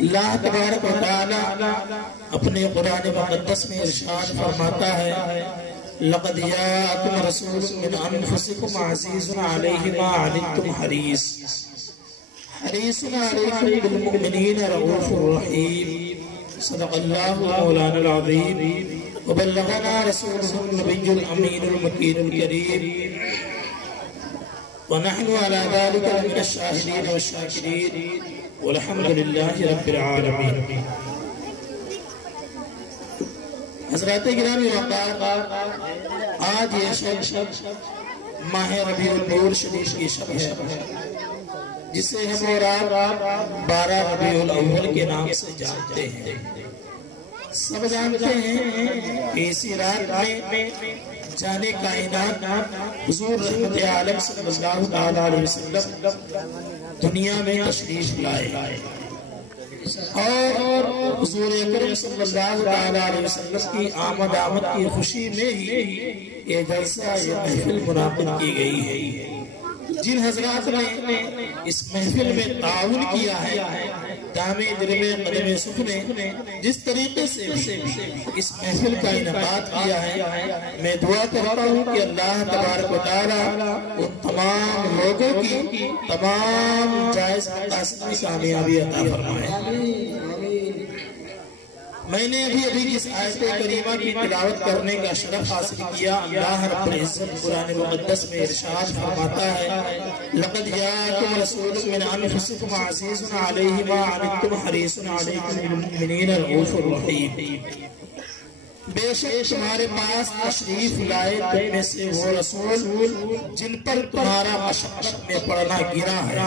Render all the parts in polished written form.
اللہ تبارک و تعالی اپنے قرآن مقدس میں ارشاد فرماتا ہے لقد جاءکم رسول من انفسکم عزیز علیہ ما عنتم حریص علیکم بالمؤمنین رؤوف رحیم صدق اللہ مولانا العظیم وبلغنا رسوله النبی الامین المکین الکریم ونحن على ذلك من الشاهدين والشاكرين والحمد لله رب العالمين. حضرات گرامی وقار، آج یہ شب ماہ ربیع الاول شریف کی شب ہے جسے ہم اور آپ 12 ربیع الاول کے نام سے جانتے ہیں. سب جانتے ہیں کہ اسی رات میں جانے کائنات حضور رحمت عالم صلی اللہ علیہ وسلم دنیا میں تشریف لائے اور حضور اکرم صلی اللہ علیہ وسلم کی آمد کی خوشی میں ہی یہ جلسہ یہ محفل منعقد کی گئی ہے. جن حضرات نے اس محفل میں تعاون کیا ہے دامِ درم قدم سکھ نے جس طریقے سے اس محفل کا انعقاد کیا ہے، میں دعا کرتا ہوں کہ اللہ تبارک و تعالی ان تمام لوگوں کی تمام جائز مقاصد میں کامیابی عطا فرمائے. میں نے ابھی اس آیت کریمہ کی تلاوت کرنے کا شرف حاصل کیا. اللہ رب العزت قرآن مقدس میں ارشاد فرماتا ہے لقد جاءکم رسول من انفسکم عزیز علیہ ما عنتم حریص علیکم بالمؤمنین رؤوف رحیم. بے شک تمہارے پاس تشریف لائے تم میں سے وہ رسول جن پر تمہارا مشقت میں پڑنا گرا ہے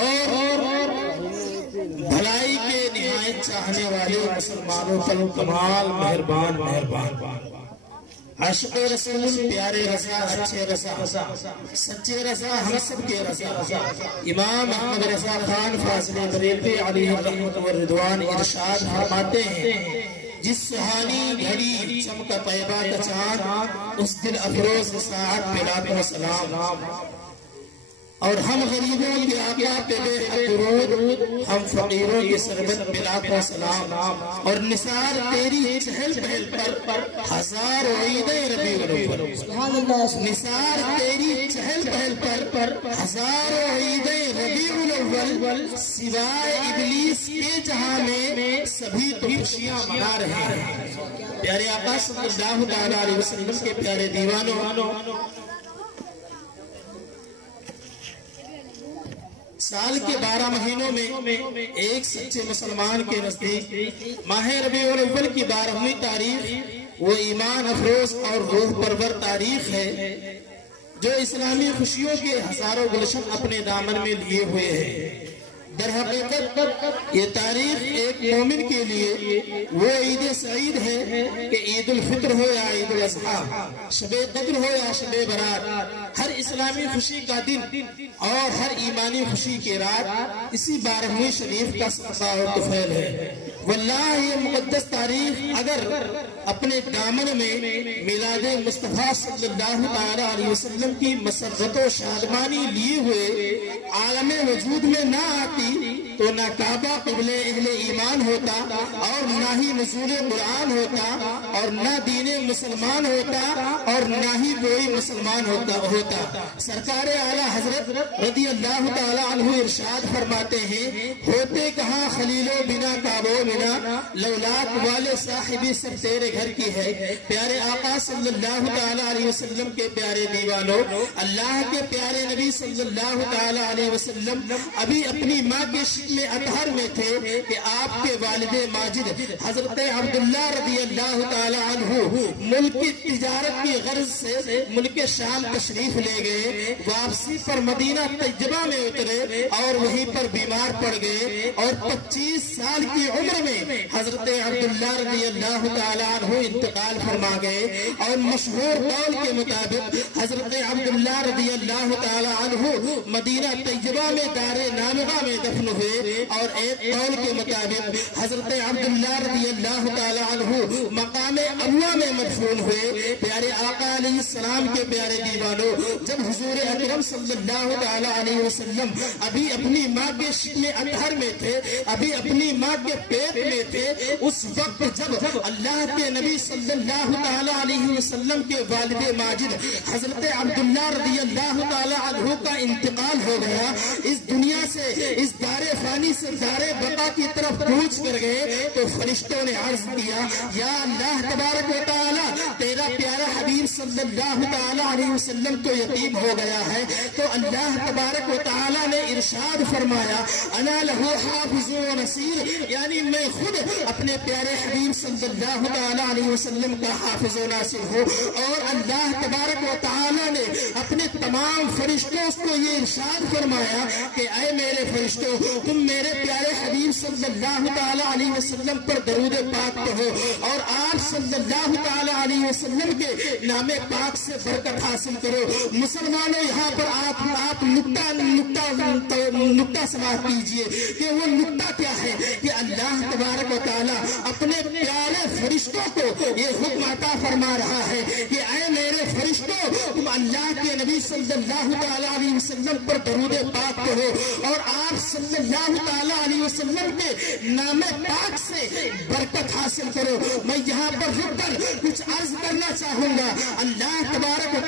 اور بھلائی کے نہایت چاہنے والے مسلمانوں پر کمال مہربان. عاشق رسول پیارے رضا اچھے رضا سچے رضا ہم سب کے رضا امام احمد رضا خان فاضل بریلوی علیہ رحمت والرضوان ارشاد فرماتے ہیں جس سہانی گھڑی چمکا طیبہ کا چاند اس دل افروز ساعت پہ لاکھوں سلام. اور ہم غریبوں کے آقا پہ بے حد درود، ہم فقیروں کے سربت پہ لاکھوں سلام. اور نثار تیری چہل پہل پر ہزاروں عیدیں ربیع الاول، نثار تیری چہل پہل پر ہزاروں عیدیں ربیع الاول، سوائے ابلیس کے جہاں میں سبھی تو خوشیاں منا رہے ہیں. پیارے آقا صلی اللہ علیہ وسلم کے پیارے دیوانوں، سال کے 12 مہینوں میں ایک سچے مسلمان کے نزدیک ماہ ربیع الاول کی 12ویں تاریخ وہ ایمان افروز اور روح پرور تاریخ ہے جو اسلامی خوشیوں کے ہزاروں گلشن اپنے دامن میں لیے ہوئے ہیں. در حقیقت یہ تاریخ ایک مومن کے لیے وہ عید سعید ہے کہ عید الفطر ہو یا عید الاضحیٰ، شب قدر ہو یا شب برات، ہر اسلامی خوشی کا دن اور ہر ایمانی خوشی کی رات اسی 12ویں شریف کا صدقہ و طفیل ہے. واللہ یہ مقدس تاریخ اگر اپنے دامن میں میلاد مصطفیٰ صلی اللہ علیہ وسلم کی مسرت و شادمانی لیے ہوئے عالم وجود میں نہ آتی تو نہ کعبہ قبل اہل ایمان ہوتا اور نہ ہی نزول قرآن ہوتا اور نہ دین مسلمان ہوتا اور نہ ہی کوئی مسلمان ہوتا. سرکار اعلیٰ حضرت رضی اللہ تعالی عنہ ارشاد فرماتے ہیں ہوتے کہاں خلیلو بنا کعبو بنا لولاک والے صاحبی سب تیرے گھر کی ہے. پیارے آقا صلی اللہ تعالی علیہ وسلم کے پیارے دیوانوں، اللہ کے پیارے نبی صلی اللہ تعالی علیہ وسلم ابھی اپنی ماں کے شکل اطہر میں تھے کہ آپ کے والد ماجد حضرت عبداللہ رضی اللہ تعالی عنہ ملک کی تجارت کی غرض سے ملک شام تشریف لے گئے. واپسی پر مدینہ طیبہ میں اترے اور وہیں پر بیمار پڑ گئے اور 25 سال کی عمر میں حضرت عبداللہ رضی اللہ تعالی عنہ انتقال فرما گئے. اور مشہور قول کے مطابق حضرت عبداللہ رضی اللہ تعالی عنہ مدینہ طیبہ میں دار نابغہ میں دفن ہوئے ہوئے اور ایک قول کے مطابق حضرت عبداللہ رضی اللہ تعالی عنہ مقام ابوا میں مدفون ہوئے۔ پیارے آقا علیہ السلام کے پیارے دیوانوں، جب حضور اکرم صلی اللہ تعالی علیہ وسلم ابھی اپنی ماں کے شکم اطہر میں تھے، ابھی اپنی ماں کے پیٹ میں تھے، اس وقت جب اللہ کے نبی صلی اللہ تعالی علیہ وسلم کے والد ماجد حضرت عبداللہ رضی اللہ تعالی عنہ کا انتقال ہو گیا، اس دنیا سے، اس دار فانی سے دار بقا کی طرف کوچ کر گئے، تو فرشتوں نے عرض کیا یا اللہ تبارک و تعالی تیرا پیارا حبیب صلی اللہ تعالی علیہ وسلم تو یتیم ہو گیا ہے، تو اللہ تبارک و تعالی نے ارشاد فرمایا انا لہو حافظ و نصیر، یعنی میں خود اپنے پیارے حبیب صلی اللہ تعالی علیہ وسلم کا حافظ و ناصر ہوں۔ اور اللہ تبارک و تعالی نے اپنے تمام فرشتوں کو یہ ارشاد فرمایا کہ اے میرے فرشتوں، تم میرے پیارے حبیب صلی اللہ تعالی علیہ وسلم پر درود پاک پڑھو اور آپ صلی اللہ تعالی علیہ وسلم کے نام پاک سے برکت حاصل کرو۔ مسلمانوں، یہاں پر آپ نقطہ سماعت کیجئے کہ وہ نقطہ کیا ہے کہ اللہ تبارک و تعالی اپنے پیارے فرشتوں کو یہ حکم عطا فرما رہا ہے کہ اے میرے فرشتوں، تم اللہ کے نبی صلی اللہ تعالی علیہ وسلم پر درود پاک پڑھو اور آپ صلی اللہ تعالی علیہ وسلم کے نام پاک سے برکت حاصل کرو۔ میں یہاں پر رک کر کچھ عرض کرنا چاہوں گا۔ اللہ تبارک و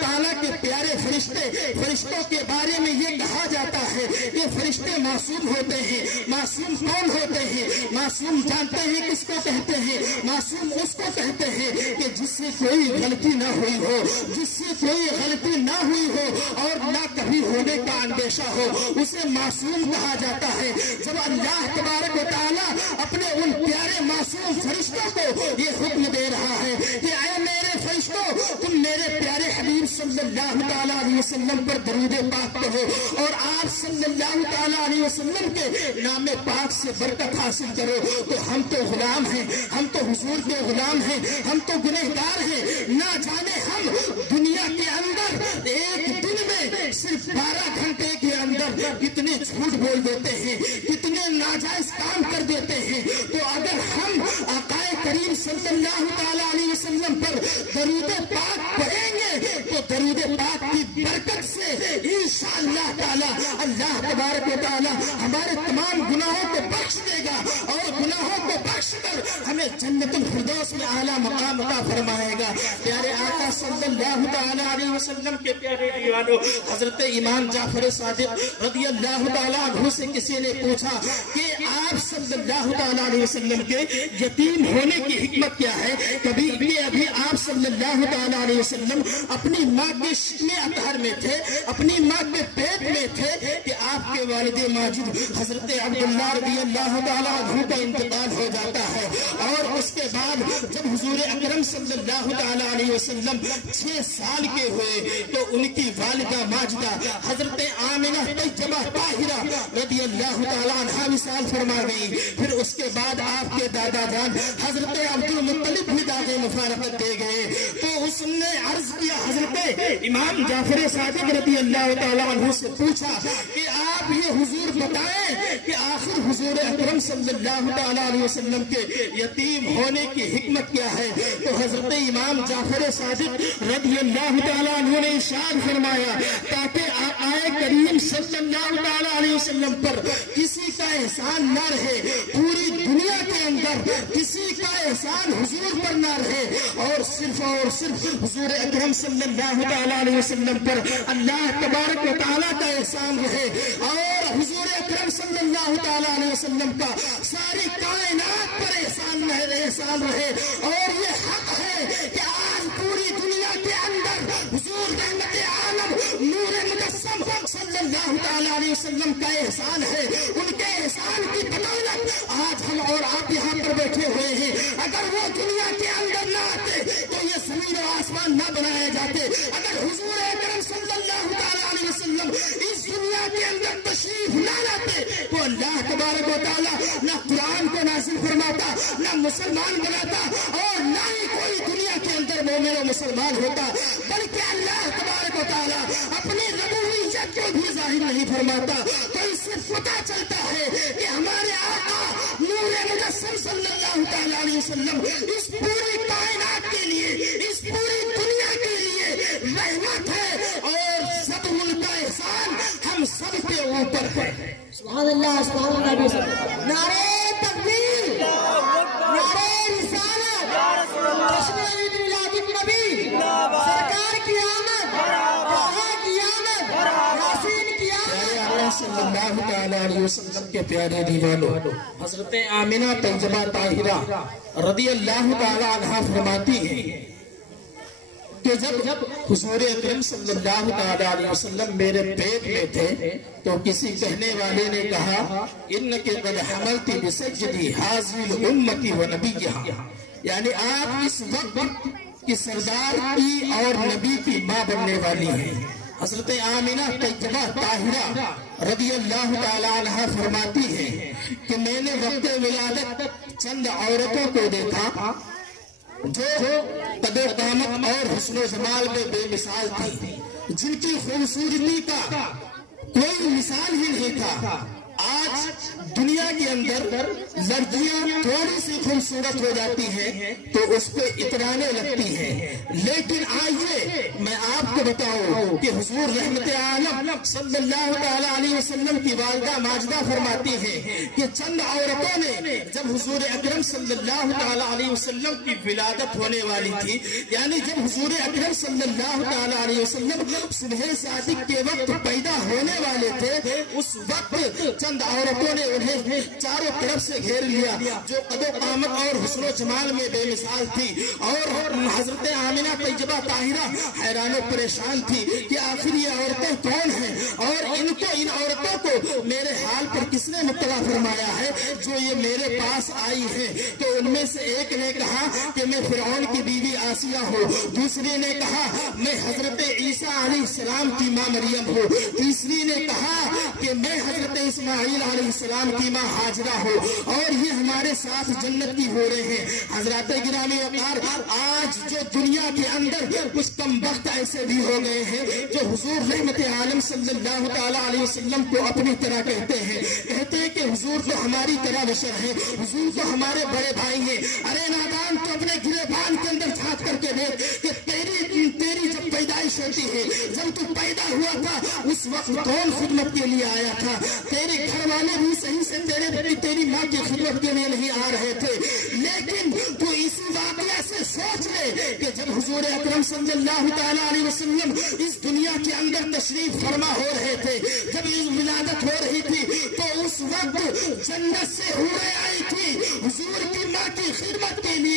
تعالی کے پیارے فرشتوں کے بارے میں یہ کہا جاتا ہے کہ فرشتے معصوم ہوتے ہیں۔ معصوم کون ہوتے ہیں؟ معصوم جانتے ہیں کس کو کہتے ہیں؟ معصوم اس کو کہتے ہیں کہ جس سے کوئی غلطی نہ ہوئی ہو، جس سے کوئی غلطی نہ ہوئی ہو اور نہ کبھی ہونے کا اندیشہ ہو، اسے معصوم کہا جاتا ہے۔ جب اللہ تبارک و تعالی اپنے ان پیارے معصوم فرشتوں کو یہ حکم دے رہا ہے کہ اے میرے فرشتوں، تم میرے پیارے حبیب صلی اللہ تعالی علیہ وسلم پر درود پاک پڑھو اور آپ صلی اللہ تعالی علیہ وسلم کے نام پاک سے برکت حاصل کرو، تو ہم تو غلام ہیں، ہم تو حضور کے غلام ہیں، ہم تو گنہگار ہیں۔ نہ جانے ہم دنیا کے اندر ایک دن میں صرف 12 گھنٹے کے اندر کتنے جھوٹ بول دیتے ہیں، کتنے ناجائز کام کر دیتے ہیں۔ تو اگر ہم آقا کریم صلی اللہ تعالی علیہ وسلم پر درود پاک پڑھیں گے تو درود پاک کی برکت سے انشاءاللہ تعالی اللہ تبارک و تعالی ہمارے تمام گناہوں کو بخش دے گا اور گناہوں کو بخش کر ہمیں جنت الفردوس میں اعلیٰ مقام عطا فرمائے گا۔ پیارے آقا صلی اللہ تعالی علیہ وسلم کے پیارے دیوانوں، حضرت امام جعفر صادق رضی اللہ تعالی عنہ سے کسی نے پوچھا کہ آپ صلی اللہ تعالی علیہ وسلم کے یتیم ہونے کی حکمت کیا ہے؟ کبھی ابھی آپ صلی اللہ تعالی علیہ وسلم اپنی ماں کے شکم اطہر میں تھے، اپنی ماں کے پیٹ میں تھے کہ آپ کے والد ماجد حضرت عبداللہ رضی اللہ تعالی عنہ کا انتقال ہو جاتا ہے، اور اس کے بعد جب حضور اکرم صلی اللہ تعالی علیہ وسلم 6 سال کے ہوئے تو ان کی والدہ ماجدہ حضرت آمنہ طیبہ طاہرہ رضی اللہ تعالی عنہ وصال فرما گئی۔ پھر اس کے بعد آپ کے دادا جان حضرت عبد المطلب بھی داغ مفارقت دے گئے، تو اس نے عرض کیا، حضرت امام جعفر صادق رضی اللہ تعالی عنہ سے پوچھا کہ آپ یہ حضور بتائیں کہ آخر حضور اکرم صلی اللہ تعالی علیہ وسلم کے یتیم ہونے کی حکمت کیا ہے؟ تو حضرت امام جعفر صادق رضی اللہ تعالی عنہ نے ارشاد فرمایا تاکہ آقائے کریم صلی اللہ تعالی علیہ وسلم پر کسی کا احسان نہ رہے، پوری دنیا کے اندر کسی کا احسان حضور پر نہ رہے، اور صرف حضور اکرم صلی اللہ تعالی علیہ وسلم پر اللہ تبارک و تعالیٰ کا احسان رہے، اور حضور اکرم صلی اللہ تعالی علیہ وسلم کا ساری کائنات پر احسان رہے۔ اور یہ حق ہے کہ آج پوری دنیا کے اندر حضور رحمت عالم نور مجسم صلی اللہ تعالی علیہ وسلم کا احسان ہے، ان کے احسان کی بدولت آج ہم اور آپ یہاں پر بیٹھے ہوئے ہیں۔ اگر وہ دنیا کے اندر نہ آتے تو یہ زمین و آسمان نہ بنائے جاتے، اگر حضور اکرم صلی اللہ تعالی علیہ وسلم اس دنیا کے اندر تشریف نہ لاتے تو اللہ تبارک و تعالیٰ نہ قرآن کو نازل فرماتا، نہ مسلمان بناتا، اور نہ ہی کوئی دنیا کے اندر مومن و مسلمان ہوتا، بلکہ اللہ تبارک و تعالیٰ اپنی ربوبیت کو بھی ظاہر نہیں فرماتا، تو اس سے پتہ چلتا ہے کہ ہمارے آقا نور مجسم صلی اللہ تعالیٰ علیہ وسلم اس پوری کائنات کے لیے، اس پوری دنیا کے لیے رحمت ہے، اور سب ان کا احسان ہم سب کے اوپر ہے۔ سبحان اللہ، سبحان اللہ۔ نعرہ تکبیر، نعرہ رسالت، جشن عید میلاد النبی، سرکار کی آمد، طه کی آمد، یاسین کی آمد۔ اللہ صلی اللہ تعالیٰ علیہ وسلم کے پیارے دیوانوں، حضرت آمنہ طیبہ طاہرہ رضی اللہ تعالیٰ عنہا فرماتی ہیں کہ جب حضور اکرم صلی اللہ تعالیٰ علیہ وسلم میرے پیٹ میں تھے تو کسی کہنے والے نے کہا انک قد حملت بسجدی حاضر الامت و نبیہا، یعنی آپ اس وقت کی سردار کی اور نبی کی ماں بننے والی ہیں۔ حضرت آمنہ طیبہ طاہرہ رضی اللہ تعالیٰ عنہا فرماتی ہیں کہ میں نے وقت ولادت چند عورتوں کو دیکھا جو قد و قامت اور حسن و جمال میں بے مثال تھی، جن کی خوبصورتی کا کوئی مثال ہی نہیں تھا۔ آج دنیا کے اندر لڑکیاں تھوڑی سی خوبصورت ہو جاتی ہیں تو اس پہ اترانے لگتی ہیں، لیکن آئیے میں آپ کو بتاؤں کہ حضور رحمت عالم صلی اللہ تعالیٰ علیہ وسلم کی والدہ ماجدہ فرماتی ہیں کہ چند عورتوں نے جب حضور اکرم صلی اللہ تعالیٰ علیہ وسلم کی ولادت ہونے والی تھی، یعنی جب حضور اکرم صلی اللہ تعالیٰ علیہ وسلم صبح صادق کے وقت پیدا ہونے والے تھے، اس وقت چند عورتوں نے انہیں چاروں طرف سے گھیر لیا جو قد و قامت اور حسن و جمال میں بے مثال تھی، اور حضرت آمنہ طیبہ طاہرہ حیران و پریشان تھی کہ آخر یہ عورتیں کون ہیں، اور ان عورتوں کو میرے حال پر کس نے مطلع فرمایا ہے جو یہ میرے پاس آئی ہیں۔ تو ان میں سے ایک نے کہا کہ میں فرعون کی بیوی آسیہ ہوں، دوسری نے کہا میں حضرت عیسیٰ علیہ السلام کی ماں مریم ہوں، تیسری نے کہا کہ میں حضرت اسماعیل علیہ السلام کی ماں حاجرہ ہو، اور یہ ہمارے ساتھ جنت کی ہو رہے ہیں۔ حضرات گرامی وقار، آج جو دنیا کے اندر کچھ کم وقت ایسے بھی ہو گئے ہیں جو حضور رحمت عالم صلی اللہ تعالیٰ علیہ وسلم کو اپنی طرح کہتے ہیں کہ حضور تو ہماری طرح بشر ہے، حضور تو ہمارے بڑے بھائی ہیں۔ ارے نادان، تو اپنے گریبان کے اندر جھانک کر کے دیکھ کہ تیری جب پیدائش ہوتی ہے، جب تو پیدا ہوا تھا اس وقت کون خدمت کے لیے آیا تھا؟ تیرے گھر والے بھی صحیح سے تیری ماں کی خدمت کے لیے نہیں آ رہے تھے، لیکن تو اسی واقعہ سے سوچ لے کہ جب حضور اکرم صلی اللہ تعالیٰ علیہ وسلم اس دنیا کے اندر تشریف فرما ہو رہے تھے، جب یہ ولادت ہو رہی تھی تو اس وقت جنت سے حوریں آئی تھی حضور کی ماں کی خدمت کے لیے۔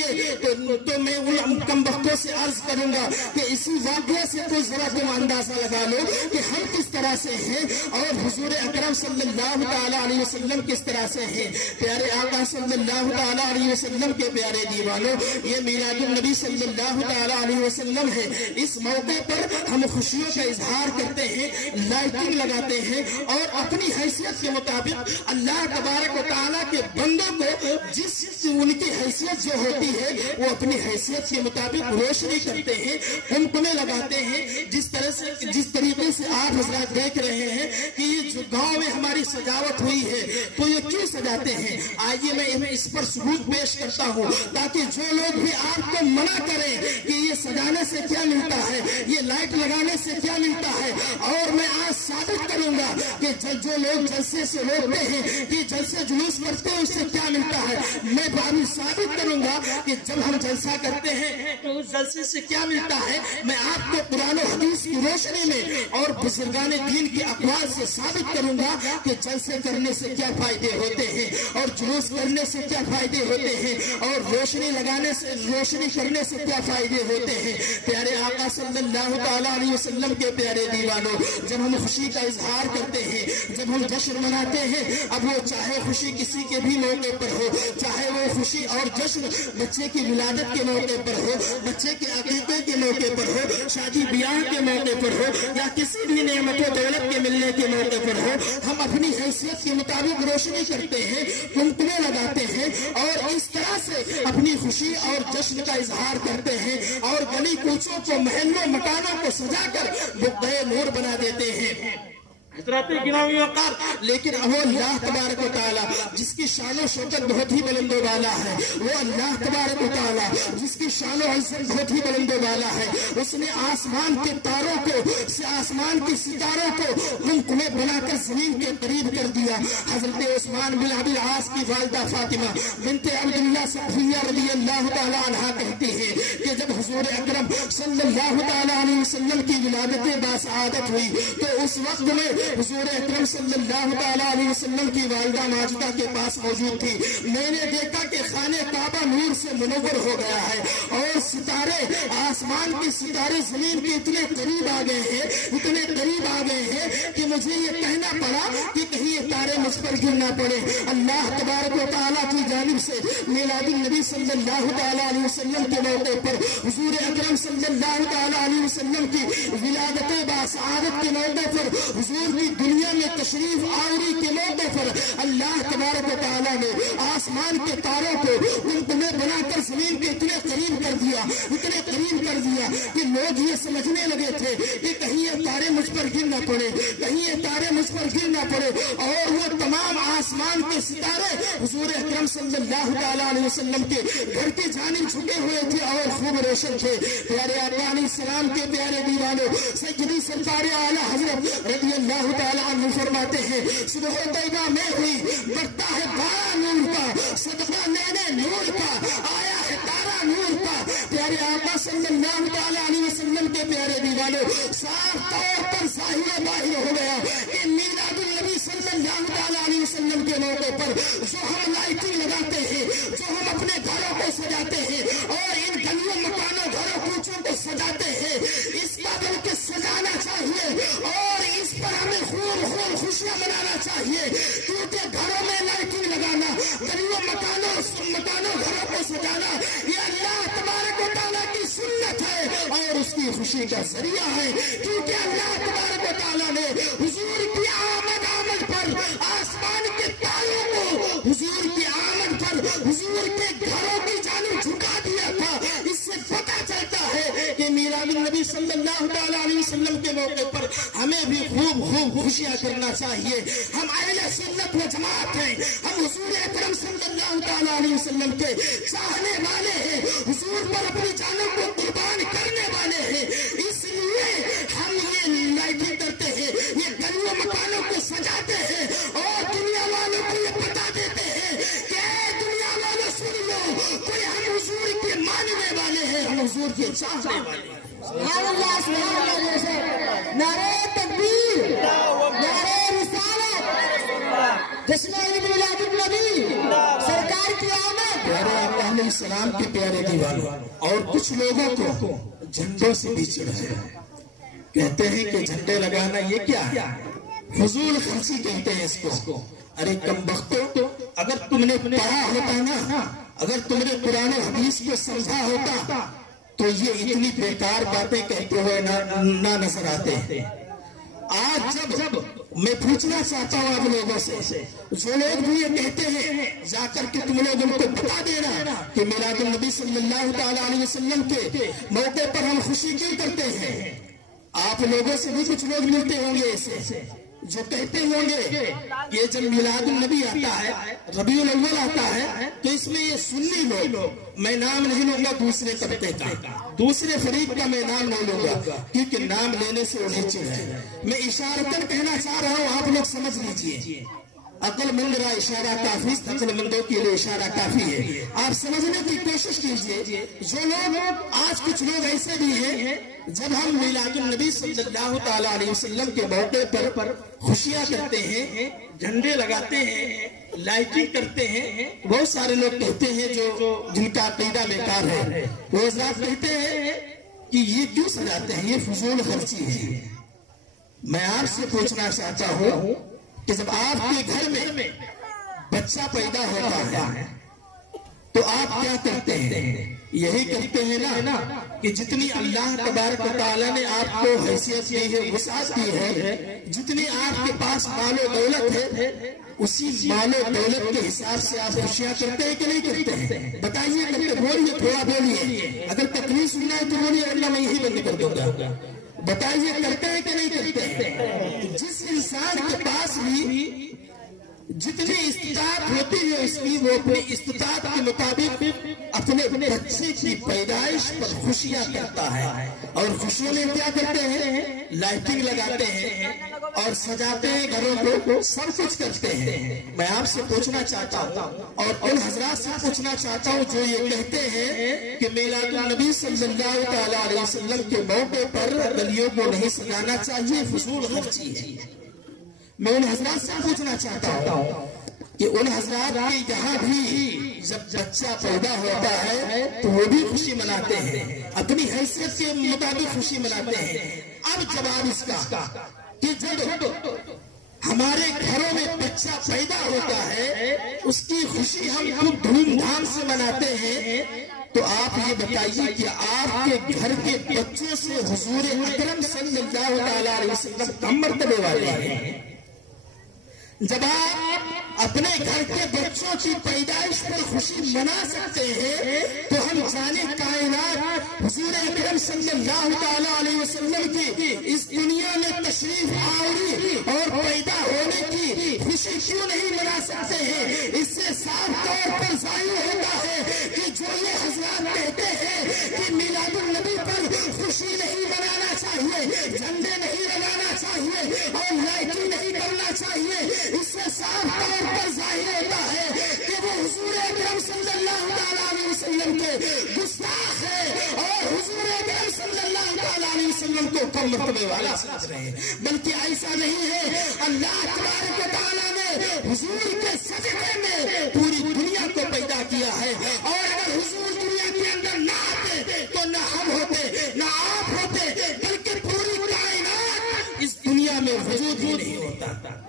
تو میں ان کم وقتوں سے عرض کروں گا کہ اسی واقعہ سے تو ذرا تم اندازہ لگا لو کہ ہم کس طرح سے ہیں اور حضور اکرم صلی اللہ تعالیٰ علیہ وسلم کس طرح سے ہیں۔ پیارے آقا صلی اللہ تعالیٰ علیہ وسلم کے پیارے دیوانوں، یہ میلاد النبی صلی اللہ تعالیٰ علیہ وسلم ہے۔ اس موقع پر ہم خوشیوں کا اظہار کرتے ہیں، لائٹنگ لگاتے ہیں، اور اپنی حیثیت کے مطابق اللہ تبارک و تعالیٰ کے بندوں کو جس ان کی حیثیت جو ہوتی ہے وہ اپنی حیثیت کے مطابق روشنی کرتے ہیں، قمقمے لگاتے ہیں۔ جس طریقے سے آپ حضرات دیکھ رہے ہیں کہ یہ جو گاؤں میں ہماری سجاوٹ ہوئی ہے تو یہ کیوں سجاتے ہیں؟ آئیے میں اس پر ثبوت پیش کرتا ہوں تاکہ جو لوگ بھی آپ کو منع کریں کہ یہ سجانے سے کیا ملتا ہے، یہ لائٹ لگانے سے کیا ملتا ہے، اور میں آج ثابت کروں گا کہ جو لوگ جلسے سے روکتے ہیں کہ جلسے جلوس کرتے ہیں اس سے کیا ملتا ہے، میں ابھی ثابت کروں گا کہ جب ہم جلسہ کرتے ہیں تو اس جلسے سے کیا ملتا ہے۔ میں آپ کو قرآن و حدیث کی روشنی میں اور بزرگان دین کی اقوال سے ثابت کروں گا کہ جلسے کرنے سے کیا فائدے ہوتے ہیں اور جلوس کرنے سے کیا فائدے ہوتے ہیں اور روشنی کرنے سے کیا فائدے ہوتے ہیں۔ پیارے آقا صلی اللہ تعالیٰ علیہ وسلم کے پیارے دیوانوں، جب ہم خوشی کا اظہار کرتے ہیں، جب ہم جشن مناتے ہیں، اب وہ چاہے خوشی کسی کے بھی موقع پر ہو، چاہے وہ خوشی اور جشن بچے کی ولادت کے موقع پر ہو، بچے کے عقیقے کے موقع پر ہو، شادی بیاہ کے موقع پر ہو، یا کسی بھی نعمت و دولت کے ملنے کے موقع پر ہو، ہم اپنی حیثیت کے مطابق روشنی کرتے ہیں، قمقمے لگاتے ہیں، اور اس طرح سے اپنی خوشی اور جشن کا اظہار کرتے ہیں، اور گلی کوچوں کو، محلوں مکانوں کو سجا کر بقعۂ نور بنا دیتے ہیں۔ حضرات گرامی وقار، لیکن وہ اللہ تبارک و تعالیٰ جس کی شان و شوکت بہت ہی بلند و بالا ہے، وہ اللہ تبارک و تعالیٰ جس کی شان و عظمت بہت ہی بلند و بالا ہے، اس نے آسمان کے تاروں کو، آسمان کے ستاروں کو منقلب بنا کر زمین کے قریب کر دیا۔ حضرت عثمان بن ابی العاص کی والدہ فاطمہ بنت عبداللہ ثقفیہ رضی اللہ تعالیٰ عنہا کہتی ہے کہ جب حضور اکرم صلی اللہ تعالیٰ علیہ وسلم کی ولادت باسعادت ہوئی تو اس وقت میں حضور اکرم صلی اللہ تعالیٰ علیہ وسلم کی والدہ ماجدہ کے پاس موجود تھی۔ میں نے دیکھا کہ خانہ کعبہ نور سے منور ہو گیا ہے اور ستارے، آسمان کے ستارے زمین کے اتنے قریب آ گئے ہیں، اتنے قریب آ گئے ہیں کہ مجھے یہ کہنا پڑا کہ کہیں یہ تارے مجھ پر گر نہ پڑے۔ اللہ تبارک و تعالیٰ کی جانب سے میلاد النبی صلی اللہ تعالیٰ علیہ وسلم کے موقع پر، حضور اکرم صلی اللہ تعالیٰ علیہ وسلم کی ولادت باسعادت کے موقع پر، حضور کی دنیا میں تشریف آوری کے موقع پر اللہ تبارک و تعالیٰ نے آسمان کے تاروں کو منقلب بنا کر زمین کے اتنے قریب کر دیا، اتنے قریب کر دیا کہ لوگ یہ سمجھنے لگے تھے کہ کہیں یہ تارے مجھ پر گر نہ پڑے، کہیں یہ تارے مجھ پر گر نہ پڑے، اور وہ تمام آسمان کے ستارے حضور اکرم صلی اللہ تعالیٰ علیہ وسلم کے گھر کی جانب جھکے ہوئے تھے اور خوب روشن تھے۔ پیارے آقا علیہ السلام کے پیارے دیوانوں، سیدی سرکار اعلیٰ حضرت رضی اللہ تعالیٰ عنہ فرماتے ہیں صبح طیبہ میں ہوئی بڑھتا ہے بارہ نور کا، صدقہ لینے نور کا، آیا ہے تارا نور کا۔ پیارے آقا صلی اللہ تعالیٰ علیہ وسلم کے پیارے دیوانوں، صاف طور پر ظاہر باہر ہو گیا کہ میلاد النبی صلی اللہ تعالیٰ علیہ وسلم کے موقع پر جو ہم لائٹنگ لگاتے ہیں، جو ہم اپنے گھروں کو سجاتے ہیں اور ان گلیوں مکانوں گھروں کوچوں کو سجاتے ہیں، اس کا بلکہ سجانا چاہیے اور اس پر ہمیں خوب خوب خوشیاں منانا چاہیے، کیونکہ گھروں میں لائٹنگ لگانا، گلیوں مکانوں گھروں کو سجانا یہ اللہ تبارک و تعالیٰ کی سنت ہے اور اس کی خوشی کا ذریعہ ہے، کیونکہ اللہ تبارک و تعالیٰ نے حضور کی آمد پر آسمان کے تاروں کو حضور کی آمد پر حضور کے گھروں کی جانب جھکا دیا تھا۔ اس سے پتہ چلتا ہے کہ میلاد النبی صلی اللہ تعالیٰ علیہ وسلم کے موقع پر ہمیں بھی خوب خوب خوشیاں کرنا چاہیے۔ ہم اہل سنت و جماعت ہیں، ہم حضور اکرم صلی اللہ تعالیٰ علیہ وسلم کے چاہنے والے ہیں، حضور پر اپنی جانوں کو قربان کرنے والے ہیں، اس لیے ہم یہ لائٹنگ کرتے ہیں، یہ گلیوں مکانوں کو سجاتے ہیں اور دنیا والوں کو یہ بتا دیتے ہیں کہ اے دنیا والوں سن لو، کوئی ہم حضور کے ماننے والے ہیں، ہم حضور کے چاہنے والے ہیں۔ سبحان اللہ سبحان اللہ جیسے نعرہ تکبیر، نعرہ رسالت، جشن عید میلاد النبی، سرکار کی آمد۔ پیارے آقا علیہ السلام کے پیارے دیوانوں، اور کچھ لوگوں کو جھنڈوں سے بھی چڑھ ہے، کہتے ہیں کہ جھنڈے لگانا یہ کیا ہے، فضول خرچی کہتے ہیں اس کو۔ ارے کم بختو، اگر تم نے پڑھا ہوتا نا، اگر تم نے قرآن و حدیث کو سمجھا ہوتا تو یہ اتنی بیکار باتیں کہتے ہوئے نہ نظر آتے ہیں۔ آج جب میں پوچھنا چاہتا ہوں آپ لوگوں سے، جو لوگ بھی یہ کہتے ہیں جا کر کے تم لوگ ان کو بتا دینا کہ میلاد النبی صلی اللہ تعالیٰ علیہ وسلم کے موقع پر ہم خوشی کیوں کرتے ہیں۔ آپ لوگوں سے بھی کچھ لوگ ملتے ہوں گے ایسے جو کہتے ہوں گے یہ جب میلاد النبی آتا ہے، ربیع الاول آتا ہے، تو اس میں یہ سنی لوگ، میں نام نہیں لوں گا دوسرے طبقے کا، دوسرے فریق کا میں نام نہیں لوں گا کیونکہ نام لینے سے انہیں چڑھ ہے۔ میں اشارتاً کہنا چاہ رہا ہوں، آپ لوگ سمجھ لیجئے، عقل مند را اشارہ کافی، عقل مندوں کے لیے اشارہ کافی ہے۔ آپ سمجھنے کی کوشش کیجئے، جو لوگ آج کچھ لوگ ایسے بھی ہیں جب ہم میلاد النبی صلی اللہ تعالیٰ علیہ وسلم کے موقع پر خوشیاں کرتے ہیں، جھنڈے لگاتے ہیں، لائٹنگ کرتے ہیں، بہت سارے لوگ کہتے ہیں جو جن کا عقیدہ بیکار ہے، وہ حضرات کہتے ہیں کہ یہ کیوں سجاتے ہیں، یہ فضول خرچی ہے۔ میں آپ سے پوچھنا چاہتا ہوں کہ جب آپ کے گھر میں بچہ پیدا ہوتا ہے تو آپ کیا کرتے ہیں؟ یہی کرتے ہیں نا کہ جتنی اللہ تبارک و تعالیٰ نے آپ کو حیثیت دی ہے، وسعت دی ہے، جتنی آپ کے پاس مال و دولت ہے، اسی مال و دولت کے حساب سے آپ خوشیاں کرتے ہیں کہ نہیں کرتے ہیں؟ بتائیے، کرتے بولیے، تھوڑا بولیے، اگر تقریر سننا ہے تو بولیے، اللہ میں یہی بند کر دوں گا۔ بتائیے کرتے ہیں کہ نہیں کرتے ہیں؟ جس انسان کے پاس بھی جتنی استطاعت ہوتی ہے اس کی، وہ اپنی استطاعت کے مطابق اپنے بچے کی پیدائش پر خوشیاں کرتا ہے، اور خوشیوں میں کیا کرتے ہیں؟ لائٹنگ لگاتے ہیں اور سجاتے ہیں گھروں کو، سب کچھ کرتے ہیں۔ میں آپ سے پوچھنا چاہتا ہوں اور ان حضرات سے پوچھنا چاہتا ہوں جو یہ کہتے ہیں کہ میلاد النبی صلی اللہ تعالی علیہ وسلم کے موقع پر گلیوں کو نہیں سجانا چاہیے، فضول خرچی ہے۔ میں ان حضرات سے پوچھنا چاہتا ہوں کہ ان حضرات کے یہاں بھی جب بچہ پیدا ہوتا ہے تو وہ بھی خوشی مناتے ہیں، اپنی حیثیت کے مطابق خوشی مناتے ہیں۔ اب جواب اس کا کہ جب ہمارے گھروں میں بچہ پیدا ہوتا ہے اس کی خوشی ہم خوب دھوم دھام سے مناتے ہیں، تو آپ یہ بتائیے کہ آپ کے گھر کے بچوں سے حضور اکرم صلی اللہ علیہ وسلم کم مرتبے والے ہیں؟ جب آپ اپنے گھر کے بچوں کی پیدائش پر خوشی منا سکتے ہیں تو ہم جانے کائنات حضور اکرم صلی اللہ تعالی علیہ وسلم کی اس دنیا میں تشریف آوری اور پیدا ہونے کی خوشی کیوں نہیں منا سکتے ہیں؟ اس سے صاف طور پر ظاہر ہوتا ہے کہ جو یہ حضرات کہتے ہیں کہ میلاد النبی پر خوشی نہیں منانا چاہیے، جھنڈے نہیں لگانا چاہیے اور لائٹنگ نہیں کرنا چاہیے، اس سے صاف طور پر ظاہر ہوتا ہے کہ وہ حضور اکرم صلی اللہ علیہ وسلم کے گستاخ ہے اور حضور اکرم صلی اللہ علیہ وسلم کو کم مرتبے والا سمجھ رہے ہیں۔ بلکہ ایسا نہیں ہے، اللہ تبارک و تعالیٰ نے حضور کے صدقے میں پوری دنیا کو پیدا کیا ہے، اور اگر حضور دنیا کے اندر نہ آتے تو نہ ہم ہوتے نہ آپ ہوتے، بلکہ پوری کائنات اس دنیا میں وجود ہی نہیں ہوتا۔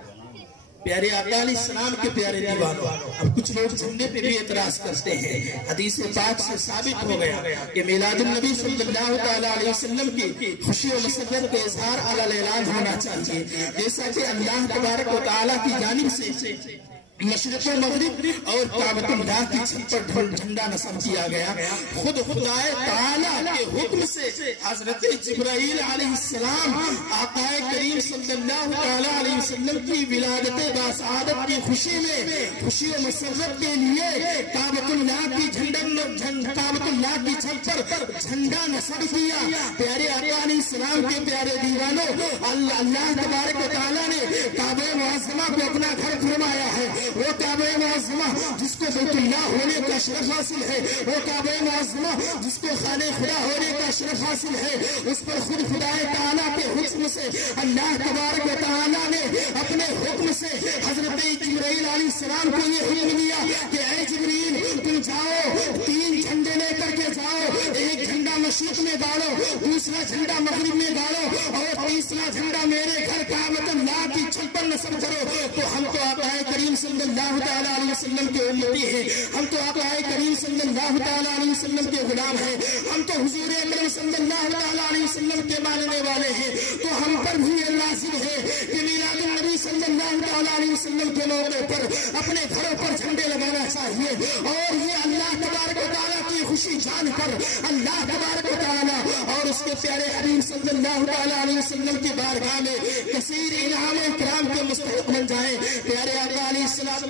پیارے آقا علیہ السلام کے پیارے دیوانوں، اب کچھ لوگ جھنڈے پہ بھی اعتراض کرتے ہیں۔ حدیث پاک سے ثابت ہو گیا کہ میلاد النبی صلی اللہ تعالی علیہ وسلم کی خوشی و مسرت کا اظہار علی الاعلان ہونا چاہیے، جیسا کہ اللہ تبارک و تعالیٰ کی جانب سے مشرق و مغرب اور کعبۃ اللہ کی چھت پر جھنڈا نصب کیا گیا۔ خود خدائے تعالیٰ کے حکم سے حضرت جبرائیل علیہ السلام آقا کریم صلی اللہ علیہ وسلم کی ولادت باسعادت کی خوشی میں خوشی و مسرت کے لیے کعبۃ اللہ کی کعبۃ اللہ کی چھت پر جھنڈا نصب کیا۔ پیارے آقا علیہ السلام کے پیارے دیوانوں، اللہ تبارک و تعالیٰ نے کعبہ معظمہ کو اپنا گھر فرمایا ہے۔ وہ کعبہ معظمہ جس کو بیت اللہ ہونے کا شرف حاصل ہے، وہ کعبہ معظمہ جس کو خانہ خدا ہونے کا شرف حاصل ہے، اس پر خود خدائے تعالیٰ کے حکم سے اللہ تبارک و تعالیٰ نے اپنے حکم سے حضرت جبرائیل علیہ السلام کو یہ حکم دیا کہ اے جبریل تم جاؤ، 3 جھنڈے لے کر کے جاؤ، ایک جھنڈا مشرق میں ڈالو، دوسرا جھنڈا مغرب میں ڈالو اور تیسرا جھنڈا میرے گھر کعبۃ اللہ کی چھت پر نصب کرو۔ تو ہم تو آقا کریم صلی اللہ تعالی علیہ وسلم کے امتی ہیں، ہم تو آقا کریم صلی اللہ تعالی علیہ وسلم کے غلام ہیں، ہم تو حضور اکرم صلی اللہ تعالی علیہ وسلم کے ماننے والے ہیں، تو ہم پر بھی یہ لازم ہے کہ میلاد النبی صلی اللہ تعالی علیہ وسلم کے موقع پر اپنے گھروں پر جھنڈے لگانا چاہیے، اور یہ اللہ تبارک و تعالیٰ کی خوشی جان کر اللہ تبارک و تعالیٰ اور اس کے پیارے حبیب صلی اللہ تعالی علیہ وسلم کی بارگاہ میں کثیر انعام و اکرام کے مستحق بن جائیں۔ پیارے آقا علیہ السلام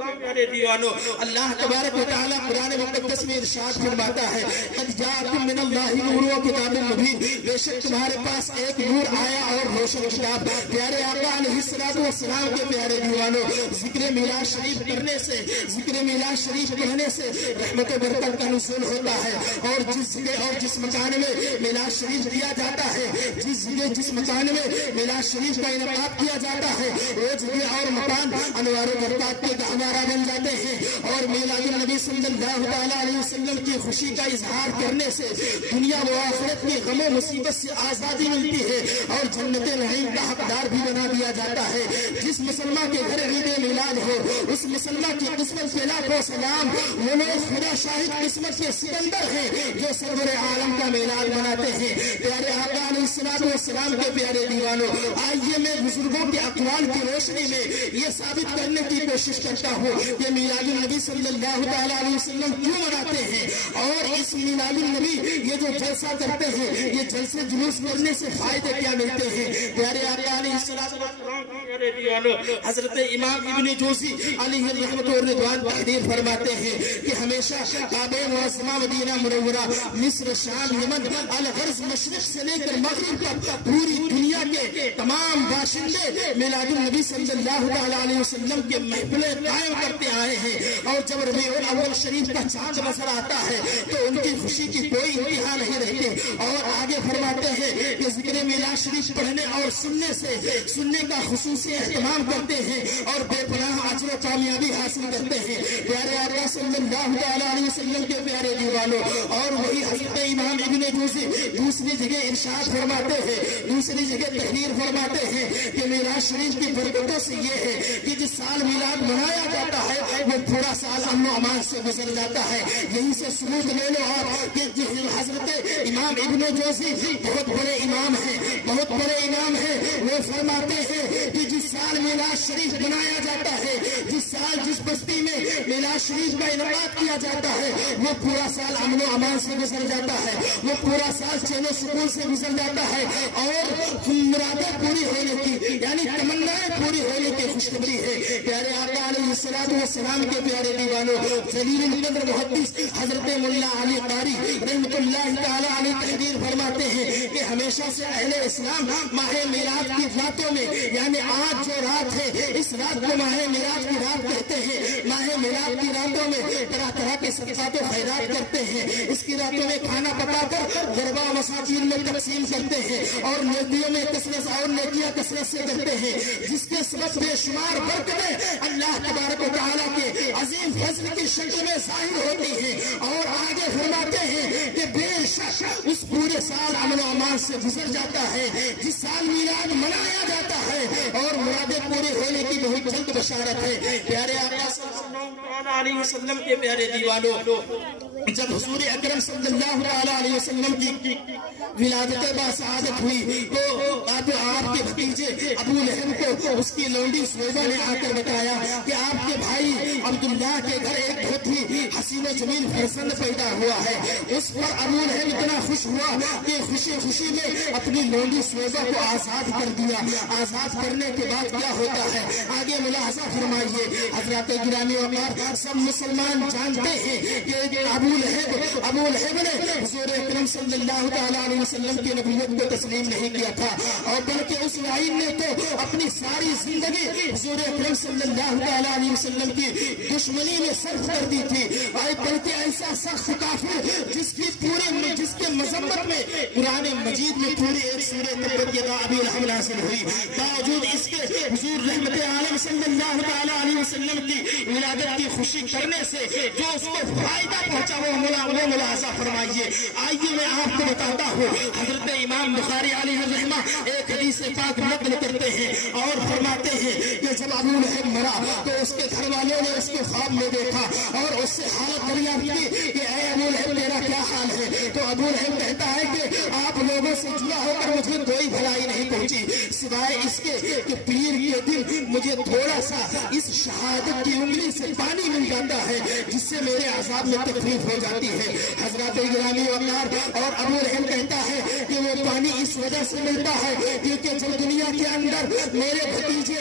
کے پیارے دیوانوں، اللہ تبارک و تعالیٰ قرآن مقدس میں ارشاد فرماتا ہے قد جاءکم من اللہ نور و کتاب مبین، بے شک تمہارے پاس ایک نور آیا اور روشن کتاب۔ پیارے آقا علیہ السلام کے پیارے دیوانوں، ذکر میلاد شریف کرنے سے، ذکر میلاد شریف کہنے سے رحمت و برکت کا نزول ہوتا ہے، اور جس جگہ اور جس مکان میں میلاد شریف دیا جاتا ہے، جس جگہ جس مکان میں میلاد شریف کا انعقاد کیا جاتا ہے، وہ جگہ اور مکان انوار و برکات کے گہوارہ بن جاتے ہیں، اور میلاد النبی صلی اللہ تعالی علیہ وسلم کی خوشی کا اظہار کرنے سے دنیا و آخرت کی غم و مصیبت سے آزادی ملتی ہے، اور جنت نعیم کا حقدار بھی بنا دیا جاتا ہے۔ ہے جس مسلمان کے گھر عید میلاد ہو اس مسلمان کی قسمت کے لاکھوں سلام. وہ لوگ خدا شاہد قسمت کے سکندر ہیں جو سرور عالم کا میلاد مناتے ہیں. پیارے آقا علیہ السلام کے پیارے دیوانوں، آئیے میں بزرگوں کے اقوال کی روشنی میں یہ ثابت کرنے کی کوشش کرتا ہوں کہ میلاد النبی صلی اللہ تعالیٰ علیہ وسلم کیوں مناتے ہیں، اور اس میلاد النبی یہ جو جلسہ کرتے ہیں یہ جلسے جلوس کرنے سے فائدے کیا ملتے ہیں. پیارے آقا علیہ السلام حضرت امام ابن جوزی علیہ الرحمت و رضوان تحریر فرماتے ہیں کہ ہمیشہ کعبہ معظمہ مدینہ منورہ، مصر، شام، یمن، الغرض، مشرق سے لے کر مغرب تک پوری دنیا کے تمام باشندے میلاد النبی صلی اللہ علیہ وسلم کے محفلیں قائم کرتے آئے ہیں. اور جب ربیع الاول شریف کا چاند نظر آتا ہے تو ان کی خوشی کی کوئی انتہا نہیں رہتی. اور آگے فرماتے ہیں کہ ذکر میلاد شریف پڑھنے اور سننے کا خصوصی اہتمام کرتے ہیں اور بے پناہ اجر و کامیابی حاصل کرتے ہیں. پیارے آقا صلی اللہ علیہ وسلم کے پیارے دیوانوں، اور وہی حضرت امام ابن جوزی دوسری جگہ ارشاد فرماتے ہیں، دوسری جگہ تحریر فرماتے ہیں کہ میلاد شریف کی برکتوں سے یہ ہے کہ جس سال میلاد منایا جاتا ہے وہ پورا سال امن و امان سے گزر جاتا ہے. یہیں سے ثبوت لے لو آپ کہ حضرت امام ابن جوزی بہت بڑے امام ہیں، بہت بڑے امام ہیں. وہ فرماتے ہیں کہ جس سال میلاد شریف منایا جاتا ہے، جس سال جس بستی میں میلاد شریف کا انعقاد کیا جاتا ہے وہ پورا سال امن و امان سے گزر جاتا ہے، وہ پورا سال چین و سکون سے گزر جاتا ہے. اور مرادیں پوری ہونے کی یعنی تمنائیں پوری ہونے کی خوشخبری ہے. پیارے آقا علیہ السلام کے پیارے دیوانوں، جلیل القدر محدث حضرت مولانا علی قاری رحمۃ اللہ تعالی علیہ تحریر فرماتے ہیں کہ ہمیشہ سے اہل اسلام ماہ میلاد کی راتوں میں یعنی آج جو رات ہے اس رات کو ماہ میلاد کی رات کہتے ہیں. ماہ میلاد کی راتوں میں طرح طرح کے صدقات و خیرات کرتے ہیں. اس کی راتوں میں کھانا پکا کر غربا مساکین میں تقسیم کرتے ہیں اور نیکیوں میں کثرت اور نیکیاں کثرت سے کرتے ہیں، جس کے سبب بے شمار برکتیں اللہ تبارک و تعالیٰ کے عظیم فضل کی شکل میں ظاہر ہوتی ہیں. اور آگے فرماتے ہیں کہ بے شک اس پورے سال امن و امان سے گزر جاتا ہے جس سال میلاد منایا جاتا ہے اور مرادیں پوری ہونے کی بہت جلد بشارت ہے. پیارے آقا صلی اللہ علیہ وسلم کے پیارے دیوانوں، جب حضور اکرم صلی اللہ علیہ وسلم کی ولادت باسعادت ہوئی تو آپ کے بھتیجے ابو لہب کو اس کی لونڈی سویبہ نے آ کر بتایا کہ آپ کے بھائی عبداللہ کے گھر ایک بہت ہی حسین و جمیل فرزند پیدا ہوا ہے. اس پر ابو لہب اتنا خوش ہوا کہ خوشی خوشی میں اپنی لونڈی سویبہ کو آزاد کر دیا. آزاد کرنے کے بعد کیا ہوتا ہے آگے ملاحظہ فرمائیے. حضرات گرامی وقار، سب مسلمان جانتے ہیں کہ ابو لہب نے حضور اکرم صلی اللہ تعالیٰ علیہ وسلم کی نبوت کو تسلیم نہیں کیا تھا، اور بلکہ اس لائن نے تو اپنی ساری زندگی حضور اکرم صلی اللہ تعالیٰ علیہ وسلم کی دشمنی میں صرف کر دی تھی. اور بلکہ ایسا سخت کافر جس کے مذمت میں قرآن مجید میں پوری ایک سورہ تبت یدا ابی لہب نازل ہوئی، باوجود اس کے حضور رحمت عالم صلی اللہ تعالیٰ علیہ وسلم کی ولادت کی خوشی کرنے سے جو اس کو فائدہ پہنچا وہ ملاحظہ فرمائیے. آئیے میں آپ کو بتاتا ہوں، حضرت امام بخاری علیہ الرحمہ ایک حدیث پاک نقل کرتے ہیں اور فرماتے ہیں کہ جب ابو لہب مرا تو اس کے گھر والوں نے اس کو خواب میں دیکھا اور اس سے حالت دریافت کی کہ اے ابو لہب تیرا کیا حال ہے. تو ابو لہب کہتا ہے کہ آپ لوگوں سے جدا ہو کر مجھے کوئی بھلائی نہیں پہنچی سوائے اس کے کہ پیر کے دن مجھے تھوڑا سا اس شہادت کی انگلی سے پانی مل جاتا ہے جس سے میرے عذاب میں تکلیف ہو جاتی ہے. حضرات گرامی وقار، اور ابو لہب کہتا ہے کہ وہ پانی اس وجہ سے ملتا ہے کیونکہ جب دنیا کے اندر میرے بھتیجے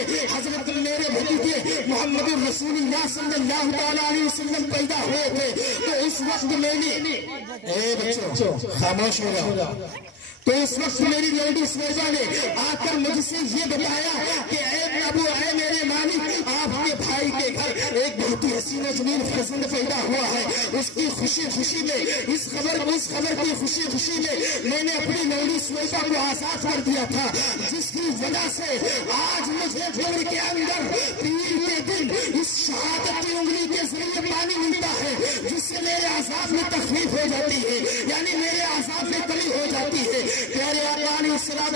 محمد رسول اللہ صلی اللہ تعالیٰ علیہ وسلم پیدا ہوئے تھے تو اس وقت خاموش ہوگا تو اس وقت میری لیڈی سویبہ نے آ کر مجھ سے یہ بتایا کہ اے میرے مالک، آپ کے بھائی کے گھر ایک بہت ہی حسین و جمیل فرزند پیدا ہوا ہے. اس کی خوشی میں اس خبر کی خوشی میں میں نے اپنی لیڈی سویبہ کو آزاد کر دیا تھا، جس کی وجہ سے آج مجھے گھر کے اندر پیر کے دن اس شہادت کی انگلی کے ذریعے پانی ملتا ہے جس سے میرے عذاب میں تخفیف ہو جاتی ہے، یعنی میرے عذاب میں کمی ہو جاتی ہے. پیارے آقا علیہ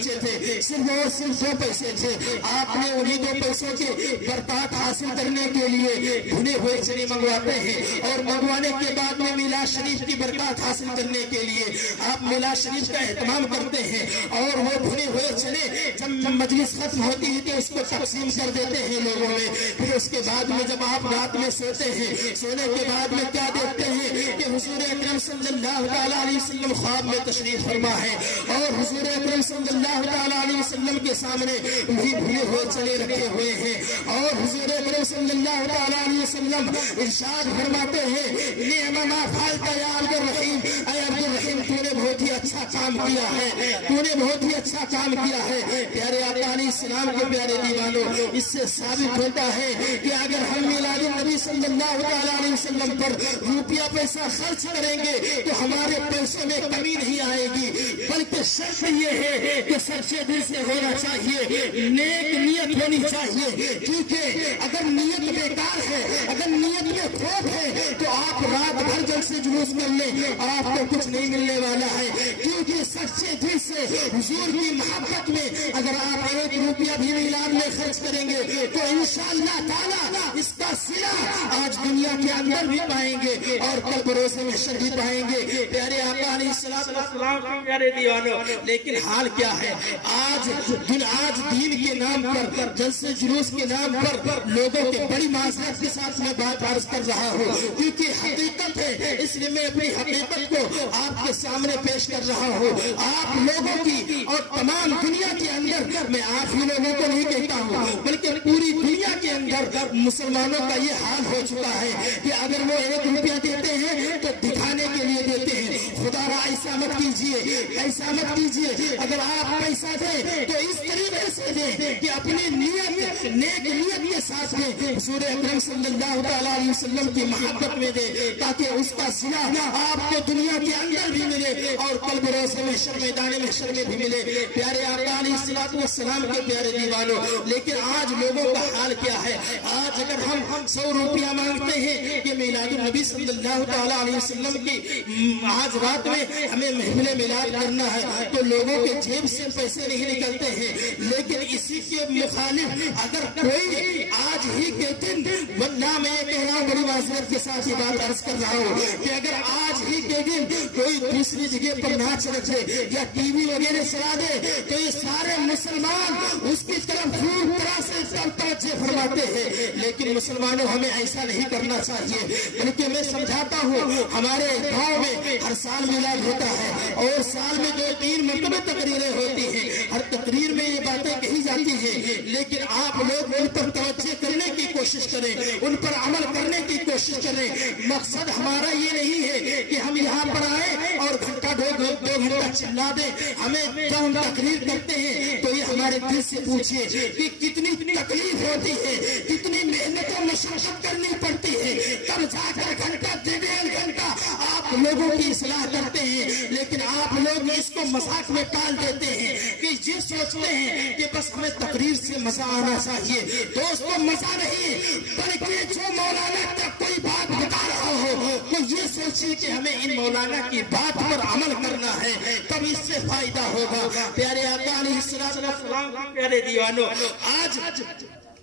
بچے تھے، صرف اور صرف 2 پیسے تھے. آپ نے انہی 2 پیسوں کے برکات حاصل کرنے کے لیے بھنے ہوئے چنے منگواتے ہیں، اور منگوانے کے بعد میں میلاد شریف کی برکات حاصل کرنے کے لیے آپ میلاد شریف کا اہتمام کرتے ہیں، اور وہ بھنے ہوئے چنے جب مجلس ختم ہوتی ہے تو اس کو تقسیم کر دیتے ہیں لوگوں میں. پھر اس کے بعد میں جب آپ رات میں سوتے ہیں، سونے کے بعد میں کیا دیکھتے ہیں کہ حضور اکرم صلی اللہ تعالیٰ علیہ وسلم خواب میں تشریف فرما ہے، اور حضور اکرم صلی اللہ تعالیٰ علیہ وسلم کے سامنے وہی بھنے ہوئے چنے رکھے ہوئے ہیں، اور حضور اکرم صلی اللہ تعالیٰ علیہ وسلم ارشاد فرماتے ہیں نعم ما فعلت یا عبد الرحیم، اے عبد الرحیم تو نے بہت ہی اچھا کام کیا ہے، تو نے بہت ہی اچھا کام کیا ہے. پیارے آقا علیہ السلام کے پیارے دیوانوں، اس سے ثابت ہوتا ہے کہ اگر ہم میلاد النبی صلی اللہ تعالیٰ علیہ وسلم پر روپیہ پیسہ خرچ کریں گے تو ہمارے پیسوں میں کمی نہیں آئے گی، بلکہ شرط یہ ہے کہ سچے دل سے ہونا چاہیے، نیک نیت ہونی چاہیے. کیونکہ اگر نیت بیکار ہے، اگر نیت میں کھوٹ ہے تو آپ رات بھر جلسے جلوس کر لیں، آپ کو کچھ نہیں ملنے والا ہے. کیونکہ سچے دل سے حضور کی محبت میں اگر آپ 1 روپیہ بھی میلاد میں خرچ کریں گے تو انشاءاللہ تعالیٰ اس کا صلہ آج دنیا کے اندر بھی پائیں گے اور کل بروز محشر بھی پائیں گے. پیارے آقا علیہ السلام کے پیارے دیوانوں، لیکن حال کیا ہے؟ آج دین کے نام پر، جلسے جلوس کے نام پر لوگوں کے بڑی معذرت کے ساتھ میں بات عرض کر رہا ہوں، کیونکہ حقیقت ہے، اس لیے میں اپنی حقیقت کو آپ کے سامنے پیش کر رہا ہوں. آپ لوگوں کی اور تمام دنیا کے اندر، میں آپ ہی لوگوں کو نہیں کہتا ہوں بلکہ پوری دنیا کے اندر مسلمانوں کا یہ حال ہو چکا ہے کہ اگر وہ 1 روپیہ دیتے ہیں تو دکھانے کے لیے دیتے ہیں. خدا را ایسا مت کیجیے، ایسا مت کیجیے. اگر آپ پیسہ دیں تو اس طریقے سے دیں کہ اپنی نیت، نیک نیت کے ساتھ میں حضور اکرم صلی اللہ تعالیٰ علیہ وسلم کی محبت میں دے، تاکہ اس کا صلہ آپ کو دنیا کے اندر بھی ملے اور کل بروز محشر، میدان محشر میں بھی ملے. پیارے آقا علیہ السلام کے پیارے دیوانوں، لیکن آج لوگوں کا حال کیا ہے؟ آج اگر ہم 100 روپیہ مانگتے ہیں کہ میلاد النبی صلی اللہ تعالیٰ علیہ وسلم کی آج رات میں ہمیں محفل میلاد کرنا ہے تو لوگوں کے جیب سے پیسے نہیں نکلتے ہیں. لیکن اسی کے مخالف اگر کوئی آج ہی کے دن، ورنہ میں یہ کہہ رہا ہوں بڑی معذرت کے ساتھ یہ بات عرض کر رہا ہوں کہ اگر آج ہی کے دن کوئی دوسری جگہ پر ناچ رکھے یا ٹی وی وغیرہ چلا دے تو یہ سارے مسلمان اس کی طرف پوری طرح سے توجہ فرماتے ہیں. لیکن مسلمانوں ہمیں ایسا نہیں کرنا چاہیے، بلکہ میں سمجھاتا ہوں ہمارے گاؤں میں ہر سال میلاد ہوتا ہے اور سال میں 2-3 مرتبہ تقریریں ہوتی ہیں. ہر تقریر میں یہ باتیں کہی جاتی ہیں، لیکن آپ لوگ ان پر توجہ کرنے کی کوشش کریں، ان پر عمل کرنے کی کوشش کریں. مقصد ہمارا یہ نہیں ہے کہ ہم یہاں پر آئے اور گھنٹہ 2 گھنٹہ چلا دیں. ہمیں جب ہم تقریر کرتے ہیں تو یہ ہمارے دل سے پوچھئے کہ کتنی تکلیف ہوتی ہے، کتنی محنت و مشقت کرنی پڑتی ہے، تب جا کر گھنٹہ 1.5 گھنٹہ آپ لوگوں کی اصلاح کرتے ہیں. لیکن آپ لوگ اس کو مذاق میں ٹال دیتے ہیں کہ یہ سوچتے ہیں کہ بس ہمیں تقریر سے مزہ آنا چاہیے. دوستو مزہ نہیں، بلکہ جو مولانا تک کوئی بات بتا رہا ہو تو یہ سوچیے کہ ہمیں ان مولانا کی بات پر عمل کرنا ہے، تب اس سے فائدہ ہوگا. پیارے آقا علیہ السلام پیارے دیوانوں، آج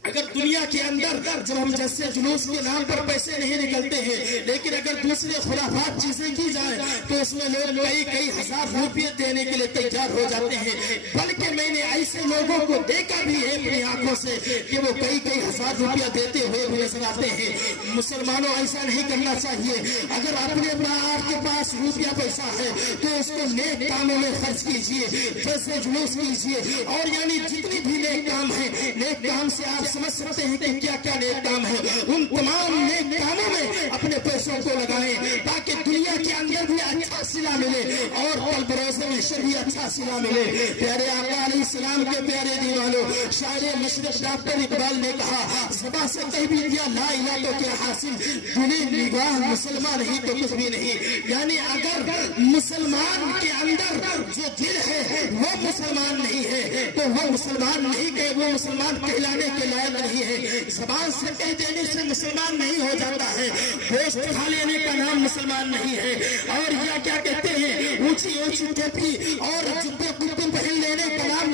اگر دنیا کے اندر جب ہم جلسے جلوس کے نام پر پیسے نہیں نکلتے ہیں، لیکن اگر دوسرے خرافات چیزیں کی جائیں تو اس میں لوگ کئی ہزار روپیے دینے کے لیے تیار ہو جاتے ہیں. بلکہ میں نے ایسے لوگوں کو دیکھا بھی ہے اپنی آنکھوں سے کہ وہ کئی ہزار روپیہ دیتے ہوئے بھی نظر آتے ہیں. مسلمانوں ایسا نہیں کرنا چاہیے. اگر آپ کے پاس روپیہ پیسہ ہے تو اس کو نیک کاموں میں خرچ کیجیے، جلسے جلوس کیجیے، اور یعنی جتنی بھی نیک کام ہے، نیک کام سے آپ سمجھ سکتے ہیں کہ کیا کیا نیک کام ہے، ان تمام نیک کاموں میں اپنے پیسوں کو لگائیں تاکہ دنیا کے اندر بھی اچھا صلہ ملے اور کل بروز محشر بھی اچھا صلہ ملے. پیارے آقا علیہ السلام کے پیارے دیوانوں، شاعر مشرق ڈاکٹر اقبال نے کہا زبان سے کہہ بھی دیا لا الہ تو کیا حاصل، دلی نگاہ مسلمان نہیں تو کچھ بھی نہیں. یعنی اگر مسلمان کے اندر جو دل ہے وہ مسلمان نہیں ہے تو وہ مسلمان نہیں کہ وہ مسلمان کہلانے کے لائق نہیں ہے. زبان سے کہہ دینے سے مسلمان نہیں ہو جاتا ہے، گوشت کھا لینے کا نام مسلمان نہیں ہے. اور یہ کیا کہتے ہیں، اونچی اونچی ٹوپی اور جبے کپڑے پہن لینے کا نام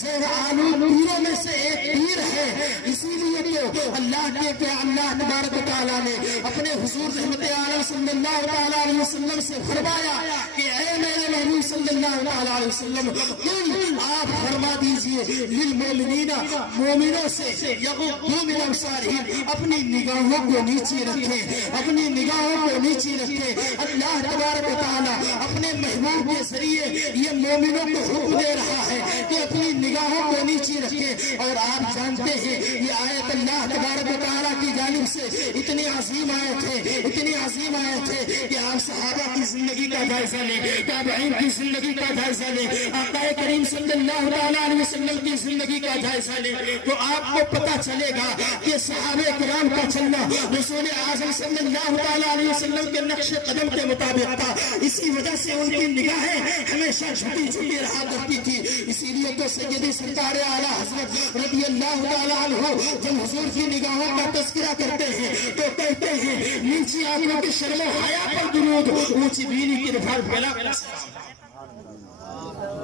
زہر آلود تیروں میں سے ایک تیر ہے. اسی لیے تو اللہ تبارک و تعالیٰ نے اپنے حضور رحمت عالم صلی اللہ تعالیٰ علیہ وسلم سے فرمایا کہ اے میرے نبی صلی اللہ تعالیٰ علیہ وسلم آپ فرما دیجئے للمؤمنین مومنوں سے یغضوا من ابصارہم اپنی نگاہوں کو نیچے رکھیں، اپنی نگاہوں کو نیچے رکھیں. اللہ تبارک و تعالیٰ اپنے محبوب کے ذریعے یہ مومنوں کو حکم دے رہا ہے کہ اپنی نگاہوں کو نیچے رکھیں. اور آپ جانتے ہیں یہ آیت اللہ تبارک و تعالیٰ کی جانب سے اتنی عظیم آیت ہے، اتنی عظیم آیت ہے کہ آپ صحابہ کی زندگی کا جائزہ لیں، تابعین کی زندگی کا جائزہ لیں، آقا کریم صلی اللہ تعالیٰ علیہ وسلم کی زندگی کا جائزہ لیں تو آپ کو پتہ چلے گا کہ صحابہ کرام کا چلنا رسول اعظم صلی اللہ تعالیٰ علیہ وسلم کے نقش قدم کے مطابق تھا. اسی وجہ سے ان کی نگاہیں ہمیشہ جھکی جھکی رہا کرتی تھی. اسی لیے تو سیدی سرکار اعلیٰ حضرت رضی اللہ تعالیٰ عنہ جب حضور کی نگاہوں کا تذکرہ کرتے ہیں تو کہتے ہیں نیچی آنکھوں کی شرم و حیا پر درود، اونچی بینی کی رفعت بلا کر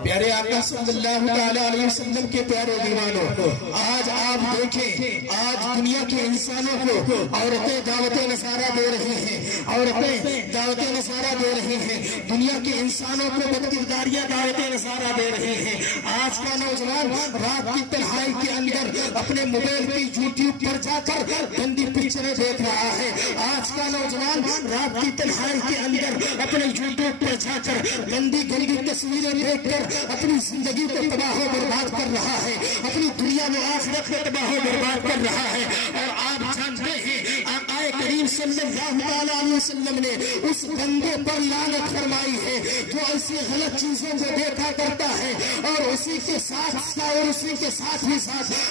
پیارے آقا صلی اللہ تعالیٰ علیہ وسلم کے پیارے دیوانوں، آج آپ دیکھیں آج دنیا کے انسانوں کو عورتیں دعوت نصارہ دے رہی ہیں، عورتیں دعوت نصارہ دے رہی ہیں، دنیا کے انسانوں کو بدکرداریاں دعوت نصارہ دے رہی ہیں. آج کا نوجوان رات کی تنہائی کے اندر اپنے موبائل کی یوٹیوب پر جا کر گندی پکچریں دیکھ رہا ہے. آج کا نوجوان رات کی تنہائی کے اندر اپنے یوٹیوب پر جا کر گندی تصویریں دیکھ کر اپنی زندگی کو تباہ و برباد کر رہا ہے، اپنی دنیا میں آخرت کو تباہ و برباد کر رہا ہے. اور آپ جانتے ہیں آقا کریم صلی اللہ علیہ وسلم نے اس بندے پر لعنت فرمائی ہے جو ایسی غلط چیزوں کو دیکھا کرتا ہے اور اسی کے ساتھ ہی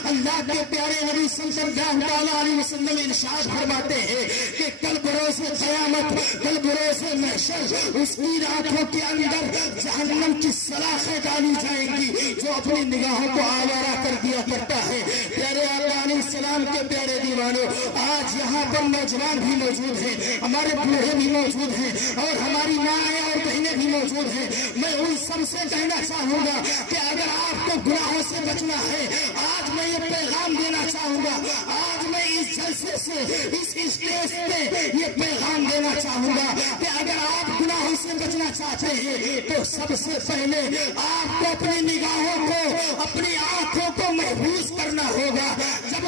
اللہ کے پیارے نبی صلی اللہ علیہ وسلم ارشاد فرماتے ہیں کہ کل بروز قیامت، کل بروز محشر اس کی آنکھوں کے اندر جہنم کی سلاخیں ڈالی جائیں گی جو اپنی نگاہوں کو آوارہ کر دیا کرتا ہے. پیارے آقا علیہ السلام کے پیارے دیوانوں، آج یہاں پر نوجوان بھی موجود ہیں، ہمارے بوڑھے بھی موجود ہیں اور ہماری مائیں اور بہنیں بھی موجود ہیں. میں ان سب سے کہنا چاہوں گا کہ اگر آپ کو گناہوں سے بچنا ہے، آج میں یہ پیغام دینا چاہوں گا، آج میں اس جلسے سے اس اسٹیج پہ یہ پیغام دینا چاہوں گا کہ اگر آپ گناہوں سے بچنا چاہتے ہیں تو سب سے پہلے آپ کو اپنی نگاہوں کو، اپنی آنکھوں کو محفوظ کرنا ہوگا. جب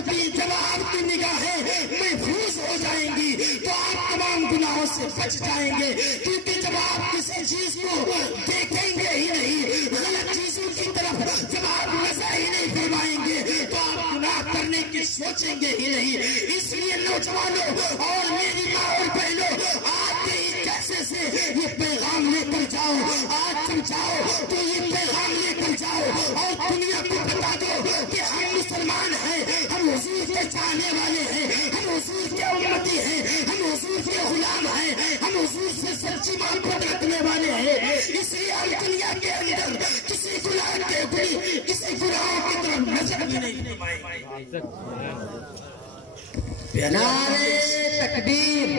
آپ کی نگاہیں محفوظ ہو جائیں گی تو آپ تمام گناہوں سے بچ جائیں گے. کیونکہ جب آپ کسی چیز کو دیکھیں گے ہی نہیں، غلط چیزوں کی طرف جب آپ نظر ہی نہیں فرمائیں گے تو آپ گناہ کرنے کی سوچیں گے ہی نہیں. اس لیے نوجوانوں اور میری ماں اور بہنوں، آپ کے اس جلسے سے یہ پیغام لے کر جاؤ. آج تم جاؤ تو یہ پیغام لے کر جاؤ اور دنیا کو بتا دو کہ ہم مسلمان ہیں، ہم حضور کے چاہنے والے ہیں، ہم حضور کے امتی ہیں، ہم حضور کے غلام ہیں، ہم حضور سے سچی محبت رکھنے والے ہیں. اس لیے ہم دنیا کے اندر کسی گناہ کے اوپر کسی گناہ کی طرف نظر بھی نہیں فرمائیں گے. نعرے تکبیر،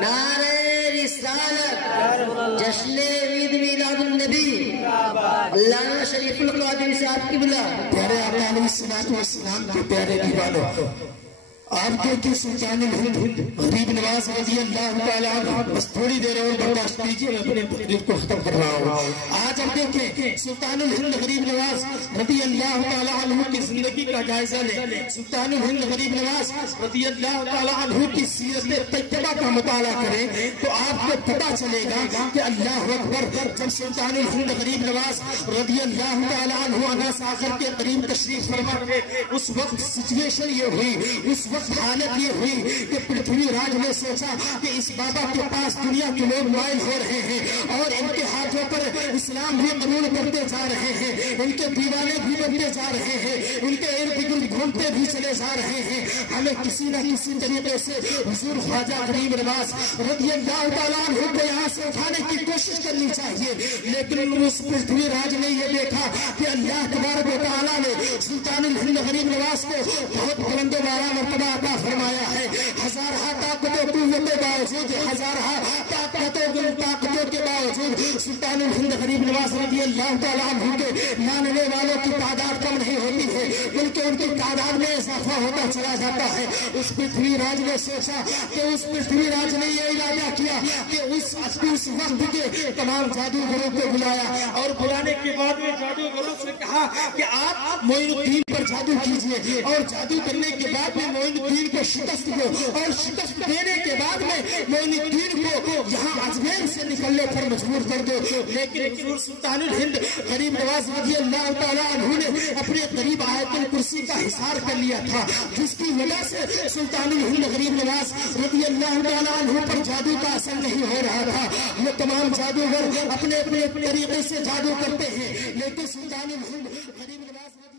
نعرے رسالت، جشن عید میلاد النبی، علامہ شریف القادری صاحب کی بلا. پیارے آقا علیہ السلام کے پیارے دیوانوں، آپ دیکھیں سلطان الہند غریب نواز رضی اللہ تعالیٰ عنہ، بس تھوڑی دیر اور برداشت کیجیے، میں اپنے تقریر کو ختم کر رہا ہوں. آج آپ دیکھیں سلطان الہند غریب نواز رضی اللہ تعالیٰ عنہ کی زندگی کا جائزہ لیں. سلطان الہند غریب نواز رضی اللہ تعالیٰ عنہ کی سیرت طیبہ کا مطالعہ کریں تو آپ کو پتہ چلے گا کہ اللہ اکبر. جب سلطان الہند غریب نواز رضی اللہ تعالیٰ عنہ انا ساغر کے قریب تشریف فرما تھے، اس وقت سچویشن یہ ہوئی، اس وقت حالت یہ ہوئی کہ پرتھوی راج نے سوچا کہ اس بابا کے پاس دنیا کے لوگ مائل ہو رہے ہیں اور ان کے ہاتھوں پر اسلام بھی قبول کرتے جا رہے ہیں، ان کے دیوانے بھی بنتے جا رہے ہیں، ان کے ارد گرد گھومتے بھی چلے جا رہے ہیں. ہمیں کسی نہ کسی طریقے سے حضور خواجہ غریب نواز رضی اللہ تعالیٰ عنہ کو یہاں سے اٹھانے کی کوشش کرنی چاہیے. لیکن اس پرتھوی راج نے یہ دیکھا کہ اللہ تبارک و تعالیٰ نے سلطان الہند غریب نواز کو بہت بلند و بالا مرتبہ عطا فرمایا ہے. ہزارہ طاقتوں قوتوں کے باوجود، ہزارہ طاقتوں کے باوجود سلطان الہند غریب نواز رضی اللہ تعالیٰ عنہ کے ماننے والوں کی تعداد کم نہیں ہوتی ہے، بلکہ ان کی تعداد میں اضافہ ہوتا چلا جاتا ہے. اس پرتھوی راج نے سوچا کہ اس پرتھوی راج نے یہ ارادہ کیا کہ اس وقت کے تمام جادوگروں کو بلایا، اور بلانے کے بعد میں جادوگروں سے کہا کہ آپ معین الدین پر جادو کیجئے، اور جادو کرنے کے بعد میں معین الدین کو شکست دو، اور شکست دینے کے بعد میں معین الدین کو یہاں اجمیر سے نکلنے پر مجبور کر دو. لیکن سلطان الہند غریب نواز رضی اللہ تعالیٰ عنہ نے اپنے قریب آیت الکرسی کا حصار کر لیا تھا، جس کی وجہ سے سلطان الہند غریب نواز رضی اللہ تعالیٰ عنہ پر جادو کا اثر نہیں ہو رہا تھا. یہ تمام جادوگر اپنے اپنے طریقے سے جادو کرتے ہیں، لیکن سلطان الہند غریب نواز